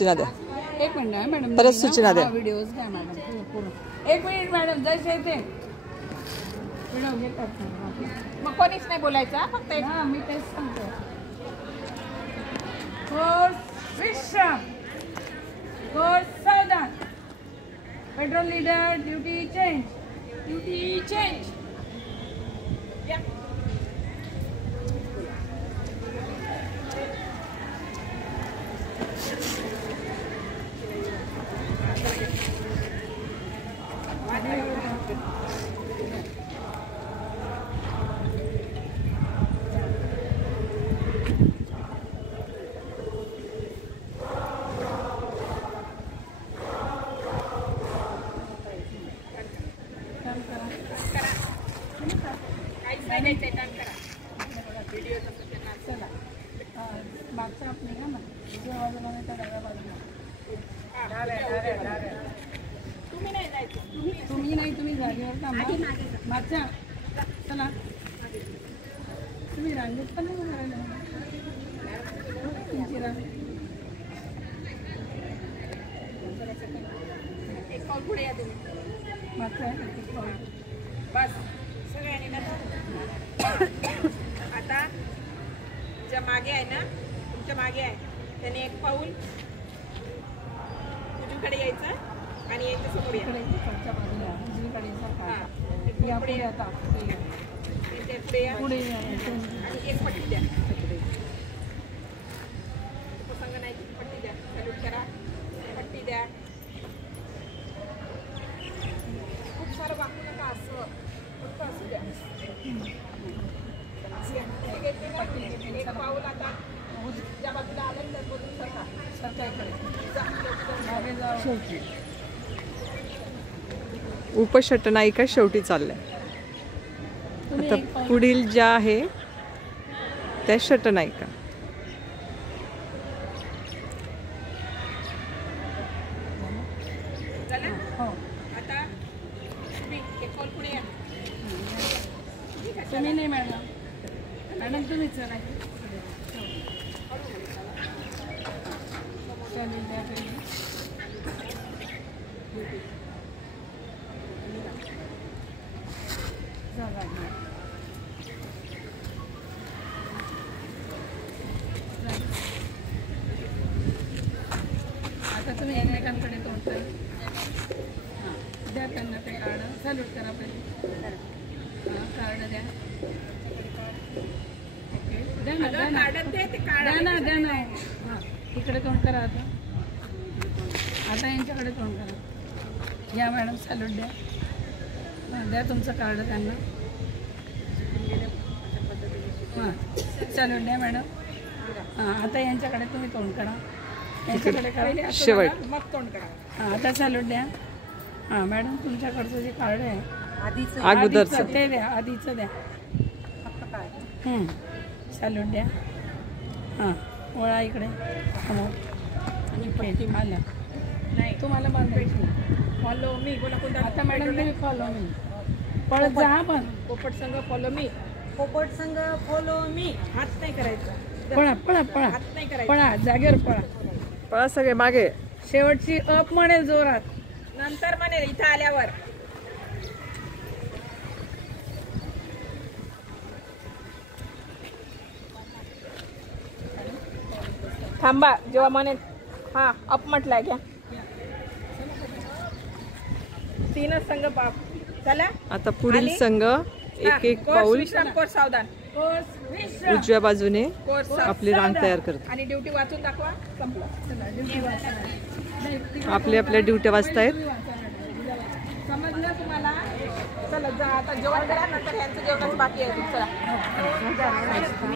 सूचना द्या. एक मिनिट आहे मॅडम, परत सूचना द्या. व्हिडिओज द्या मॅडम पूर्ण. एक मिनिट मॅडम, जसे ते व्हिडिओ घेतात मग कोणीच नाही बोलायचं, फक्त हां मी तेच सांगतो. कोर्स विश्राम, कोर्स सावधान, petrol leader duty change, duty change. मागचा आप निघा ना, उजव्या बाजूला नाही तर डाव्या बाजूला. तुम्ही नाही, तुम्ही जागेवर थांबा. मागच्या चला, तुम्ही रांगेत पण नाही करायला तुमची रांग. एक पाऊल पुढे या तुम्ही. मागचा बस सगळ्यांनी आता ज्या मागे आहे ना, तुमच्या मागे आहे त्याने एक पाऊल उजवीकडे यायचं आणि यायचं समोर यायचं. उजवीकडे पुढे आता पुढे आणि एक पट्टी द्या. संघ नाही पट्टी द्या, सॅल्यूट करा, पट्टी द्या. खूप सारं वाकू नका, असं फक्त असू द्या. एक पाऊल आता ज्या बाजूला आलं तर बोलून सरका इकडे. उपशटनायिका शेवटी चालल्या. आता पुढील ज्या आहे त्या शटनायिका. आता तुम्ही नाही मॅडम, मॅडम तुम्हीच चला. आता तुम्ही एकमेकांकडे तोंड करा. हां द्या त्यांना ते कार्ड, सॅल्यूट करा पहिले. हां कार्ड द्या. ओके द्या ना, द्या ना, द्या ना, द्या ना. हां इकडे तोंड करा. आता यांच्याकडे तोंड करा. या मॅडम सॅल्यूट द्या. द्या तुमचं कार्ड त्यांना. हां सॅल्यूट द्या मॅडम. हां आता यांच्याकडे तुम्ही तोंड करा. यांच्याकडे करा शेवट, मग तोंड करा. हां आता सॅल्यूट द्या. हां मॅडम तुमच्याकडचं जे कार्ड आहे अगोदरचं ते द्या, आधीचं द्या. सॅल्यूट द्या. हां वळा इकडे आणि पट्टी आल्या नाही तुम्हाला बांधायची. फॉलो मी बोला कोणता. आता मॅडम तुम्ही फॉलो मी पळत जा. पण पोपट संघ फॉलो मी, पोपट संघ फॉलो मी. हात नाही करायचा, पळा पळा पळा, हात नाही करायचा, पळा जागेवर पळा. पळा सगळे मागे. शेवटची अप म्हणेल जोरात, नंतर म्हणेल इथं आल्यावर. थांबा जेव्हा म्हणेल. हा अप म्हटलाय घ्या. तीनच संघ बाप चला. आता पुढील संघ एक एक पाऊल विश्राम, कोर्स सावधान, कोर्स विश्राम. उजव्या बाजूने कोर्स आपली रांग तयार करतात. आणि ड्युटी वाचून दाखवा. संपलं. चला ड्युटी वाचा. आपल्या आपल्या ड्युट्या वाचतायत. समजलं तुम्हाला. चला जा आता जेवण करा, नंतर ह्यांचं जेवणाचं बाकी आहे. चला.